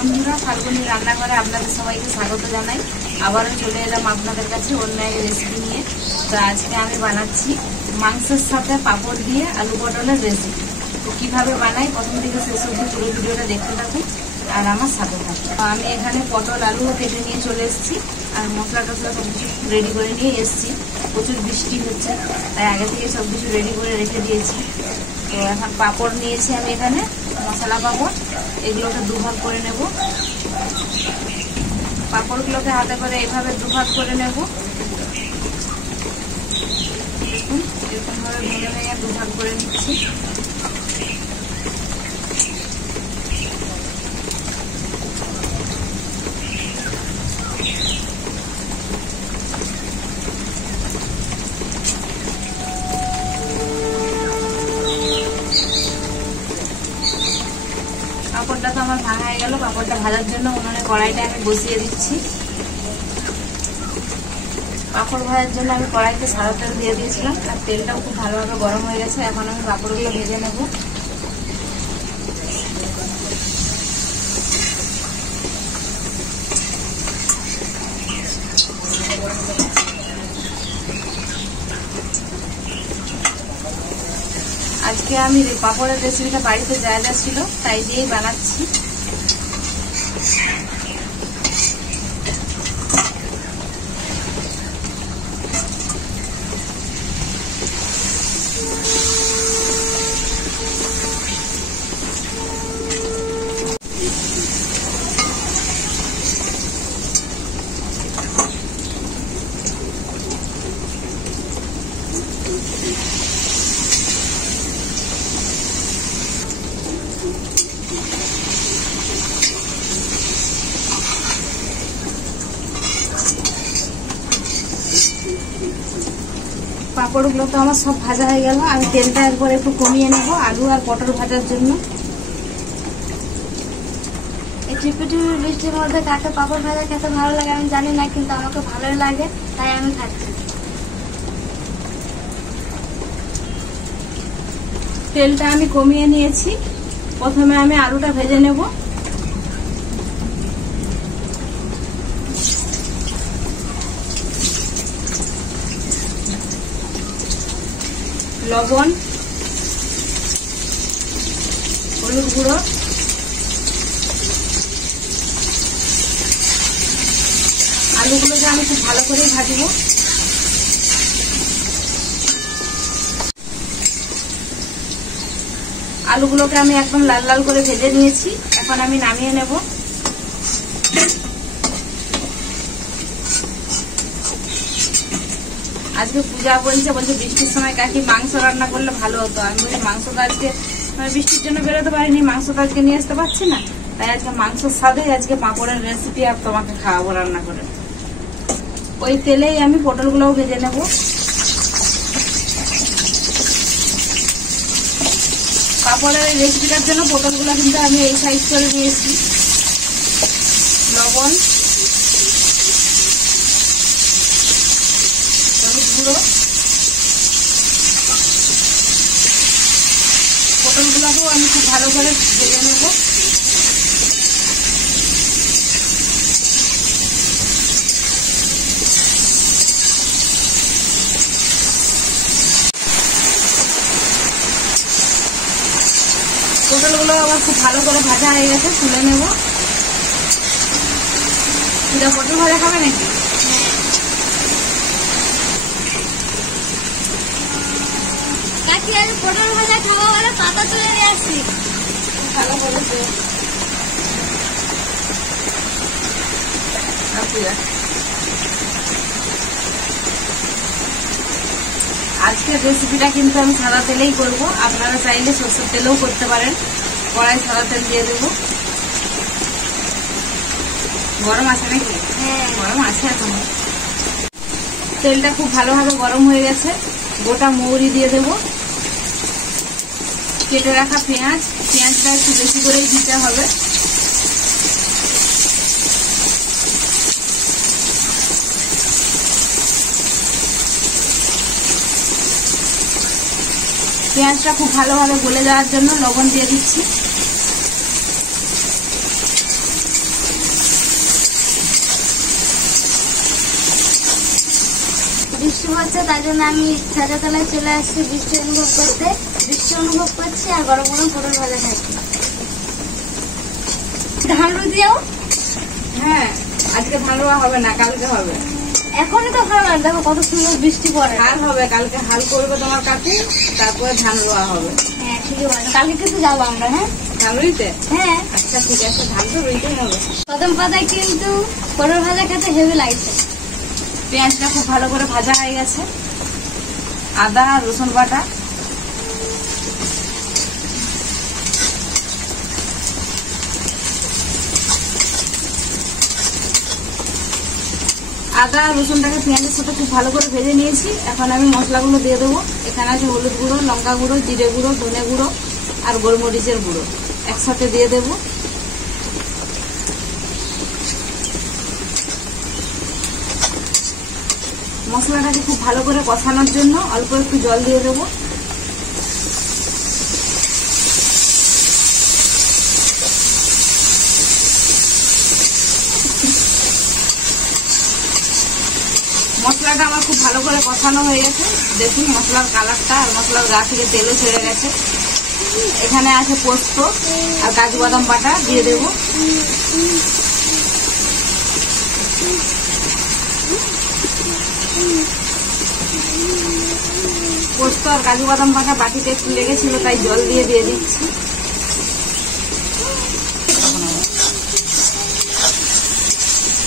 বন্ধুরা, ফাল্গুনি রান্নাঘরে আপনাদের সবাইকে স্বাগত জানাই। আবারও চলে এলাম আপনাদের কাছে অন্য এক রেসিপি নিয়ে। তো আজকে আমি বানাচ্ছি মাংসের সাথে পাঁপড় দিয়ে আলু পটলের রেসিপি। তো কীভাবে বানাই প্রথম থেকে শেষ অবধি পুরো ভিডিওটা দেখতে থাকুন আর আমার সাথে থাকুন। তো আমি এখানে পটল আলুও কেটে নিয়ে চলে এসেছি আর মশলা টসলা সব কিছু রেডি করে নিয়ে এসেছি। প্রচুর বৃষ্টি হচ্ছে তাই আগে থেকে সব কিছু রেডি করে রেখে দিয়েছি। তো এখন পাঁপড় নিয়েছি আমি এখানে, মশলা পাঁপড়, এগুলোকে দুভাগ করে নেব। পাঁপড়গুলোকে হাতে করে এইভাবে দুভাগ করে নেব। দেখুন এরকমভাবে ভেঙে ভেঙে দুভাগ করে নিচ্ছি। পাঁপড়টা তো আমার ভাঙা হয়ে গেল। পাঁপড়টা ভাজার জন্য উনুনে কড়াইটা আমি বসিয়ে দিচ্ছি। পাঁপড় ভাজার জন্য আমি কড়াইতে সাদা তেল দিয়ে দিয়েছিলাম আর তেলটাও খুব ভালোভাবে গরম হয়ে গেছে। এখন আমি পাঁপড়গুলো ভেজে নেব। আজকে আমি পাঁপড়ের রেসিপিটা বাড়িতে যা যা ছিল তাই দিয়েই বানাচ্ছি। পাঁপড়গুলো তো আমার সব ভাজা হয়ে গেল। আমি তেলটা একবার একটু কমিয়ে নেব আলু আর পটল ভাজার জন্য। এই টিপিটিপি বৃষ্টির মধ্যে কাকে পাঁপড় ভাজা খেতে ভালো লাগে আমি জানি না, কিন্তু আমাকে ভালোই লাগে তাই আমি খাচ্ছি। তেলটা আমি কমিয়ে নিয়েছি। প্রথমে আমি আলুটা ভেজে নেব। লবণ, হলুদ গুঁড়ো, আলুগুলোকে আমি খুব ভালো করেই ভাজবো। আলুগুলোকে আমি একদম লাল লাল করে ভেজে নিয়েছি। এখন আমি নামিয়ে নেব। আজকে পূজা বলছে বৃষ্টির সময় কাকি মাংস রান্না করলে ভালো হতো। আমি বলি মাংস তো আজকে বৃষ্টির জন্য বেরোতে পারিনি, মাংস তো আজকে নিয়ে আসতে পারছি না, তাই আজকে মাংসের সাথে আজকে পাঁপড়ের রেসিপি আর তোমাকে খাওয়াবো রান্না করে। ওই তেলেই আমি পটলগুলোও ভেজে নেব। পাঁপড়ের রেসিপিটার জন্য পটলগুলো কিন্তু আমি এই সাইজ করে নিয়েছি। লবণ, হলুদ গুঁড়ো, পটলগুলোকেও আমি খুব ভালো করে ভেজে নেব। পটলগুলো আবার খুব ভালো করে ভাজা হয়ে গেছে, তুলে নেব। এটা পটল ভাজা খাবে নাকি? কাকি আমি পটল ভাজা খাবো বলে পাতা তুলে নিয়ে আসছি। ভালো করেছে। আজকের রেসিপিটা কিন্তু আমি সাদা তেলেই করব। আপনারা চাইলে সরষের তেলেও করতে পারেন। কড়াই সাদা তেল দিয়ে দেবো। গরম আছে নাকি? হ্যাঁ গরম আছে এখন। তেলটা খুব ভালোভাবে গরম হয়ে গেছে। গোটা মৌরি দিয়ে দেব। কেটে রাখা পেঁয়াজটা একটু বেশি করেই দিতে হবে। পেঁয়াজটা খুব ভালোভাবে গলে যাওয়ার জন্য লবণ দিয়ে দিচ্ছি। বৃষ্টি পড়ছে, তাই জন্য আমি ছাদের তলায় চলে আসছি বৃষ্টি অনুভব করতে। বৃষ্টি অনুভব করছি আর গরম গরম পটল ভাজা খাচ্ছি। ধান রুদিও? হ্যাঁ, আজকে ধান রোয়া হবে না, কালকে হবে। এখনই তো হবে না, দেখো কত সুন্দর বৃষ্টি পড়ে। হাল হবে, কালকে হাল করবে তোমার কাছে, তারপরে ধান রোয়া হবে। হ্যাঁ ঠিকই বলেন, কালকে কিন্তু যাবো আমরা। হ্যাঁ ধান রুইতে? হ্যাঁ আচ্ছা ঠিক আছে, ধান তো রুইতেই হবে। কদম পাতায় কিন্তু পটল ভাজা খেতে হেভি লাগছে। পেঁয়াজটা খুব ভালো করে ভাজা হয়ে গেছে, আদা রসুন বাটা, আদা রসুনটাকে পেঁয়াজের সাথে খুব ভালো করে ভেজে নিয়েছি। এখন আমি মশলাগুলো দিয়ে দেবো। এখানে আছে হলুদ গুঁড়ো, লঙ্কা গুঁড়ো, জিরে গুঁড়ো, ধনে গুঁড়ো আর গোলমরিচের গুঁড়ো একসাথে দিয়ে দেবো। মশলাটাকে খুব ভালো করে কষানোর জন্য অল্প একটু জল দিয়ে দেবো। মশলাটা আমার খুব ভালো করে কষানো হয়ে গেছে। দেখুন মশলার কালারটা আর মশলার গা থেকে তেলও ছেড়ে গেছে। এখানে আছে পোস্ত আর কাজু বাদাম বাটা দিয়ে দেবো। পোস্ত আর কাজু বাদাম বাটা বাটিতে একটু লেগেছিল, তাই জল দিয়ে দিচ্ছি।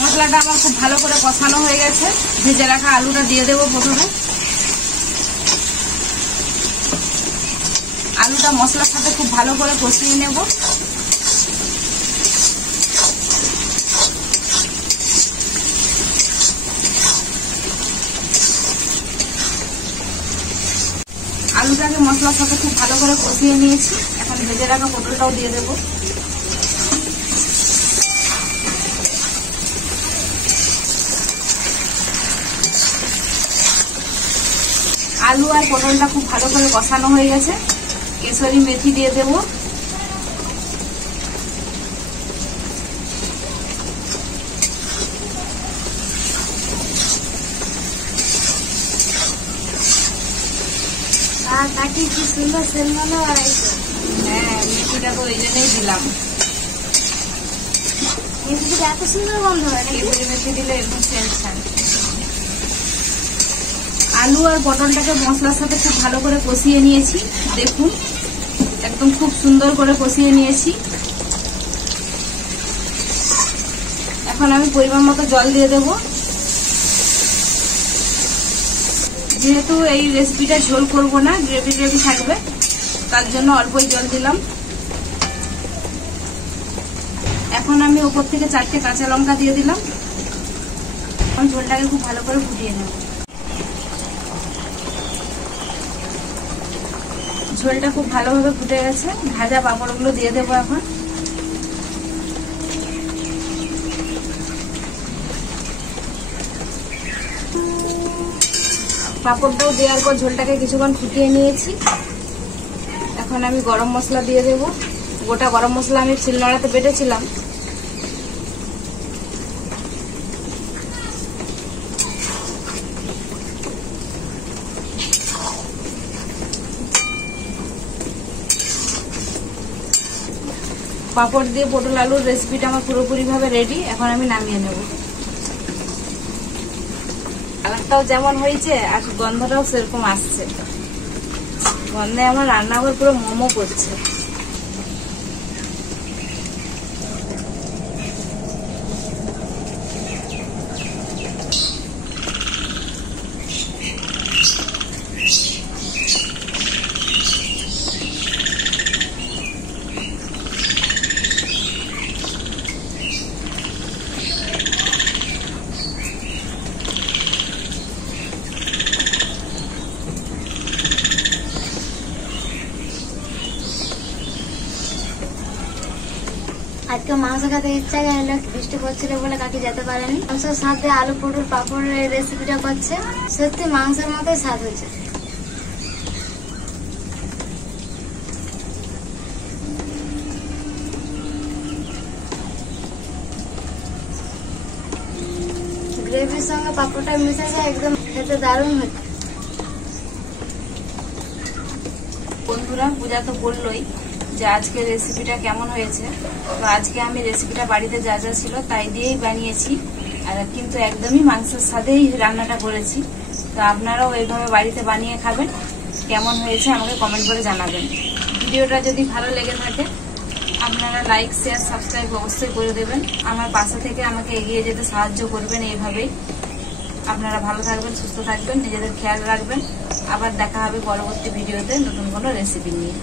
মশলাটা আমার খুব ভালো করে কষানো হয়ে গেছে। ভেজে রাখা আলুটা দিয়ে দেবো প্রথমে। আলুটা মশলার সাথে খুব ভালো করে কষিয়ে নেব। আলুটাকে মশলার সাথে খুব ভালো করে কষিয়ে নিয়েছি। এখন ভেজে রাখা পটলটাও দিয়ে দেবো। আলু আর পটলটা খুব ভালো করে কষানো হয়ে গেছে। কেশরি মেথি দিয়ে দেব। আর কাকি কি সুন্দর সেলমানো বানাইছে। হ্যাঁ, মেথিটা তো এই জন্যই দিলাম। মেথিটা এত সুন্দর গন্ধ হয় নাকি? কেশরি মেথি দিলে এরকম সেন্ট ছাড়ে। আলু আর পটলটাকে মশলার সাথে খুব ভালো করে কষিয়ে নিয়েছি। দেখুন একদম খুব সুন্দর করে কষিয়ে নিয়েছি। এখন আমি পরিমাণ মতো জল দিয়ে দেব। যেহেতু এই রেসিপিটা ঝোল করব না, গ্রেভি গ্রেভি থাকবে, তার জন্য অল্পই জল দিলাম। এখন আমি ওপর থেকে 4টে কাঁচা লঙ্কা দিয়ে দিলাম। এখন ঝোলটাকে খুব ভালো করে ফুটিয়ে নেব। ঝোলটা খুব ভালোভাবে ফুটে গেছে। ভাজা পাঁপড়গুলো দিয়ে দেবো এখন। পাঁপড়টাও দেওয়ার পর ঝোলটাকে কিছুক্ষণ ফুটিয়ে নিয়েছি। এখন আমি গরম মশলা দিয়ে দেব। গোটা গরম মশলা আমি শিলনোড়াতে বেটেছিলাম। পাঁপড় দিয়ে পটল আলুর রেসিপিটা আমার পুরোপুরিভাবে রেডি। এখন আমি নামিয়ে নেব। কালারটাও যেমন হয়েছে আর গন্ধটাও সেরকম আসছে। গন্ধে আমার রান্নাঘর পুরো মোমো করছে। আজকে মাংস খেতে ইচ্ছা গেল, বৃষ্টি পড়ছিল বলে কাকি যেতে পারেনি। মাংসের সাথে আলু পটল পাঁপড়ের রেসিপিটা করছে, সত্যি মাংসের মতোই স্বাদ হয়েছে। গ্রেভির সঙ্গে পাঁপড়টা মিশে যায় একদম। খেতে দারুণ হচ্ছে। বন্ধুরা, পূজা তো বললোই যে আজকে রেসিপিটা কেমন হয়েছে। তো আজকে আমি রেসিপিটা বাড়িতে যা যা ছিল তাই দিয়েই বানিয়েছি, আর কিন্তু একদমই মাংসের সাথেই রান্নাটা করেছি। তো আপনারাও এইভাবে বাড়িতে বানিয়ে খাবেন, কেমন হয়েছে আমাকে কমেন্ট করে জানাবেন। ভিডিওটা যদি ভালো লেগে থাকে আপনারা লাইক, শেয়ার, সাবস্ক্রাইব অবশ্যই করে দেবেন। আমার পাশে থেকে আমাকে এগিয়ে যেতে সাহায্য করবেন এইভাবেই। আপনারা ভালো থাকবেন, সুস্থ থাকবেন, নিজেদের খেয়াল রাখবেন। আবার দেখা হবে পরবর্তী ভিডিওতে নতুন কোনো রেসিপি নিয়ে।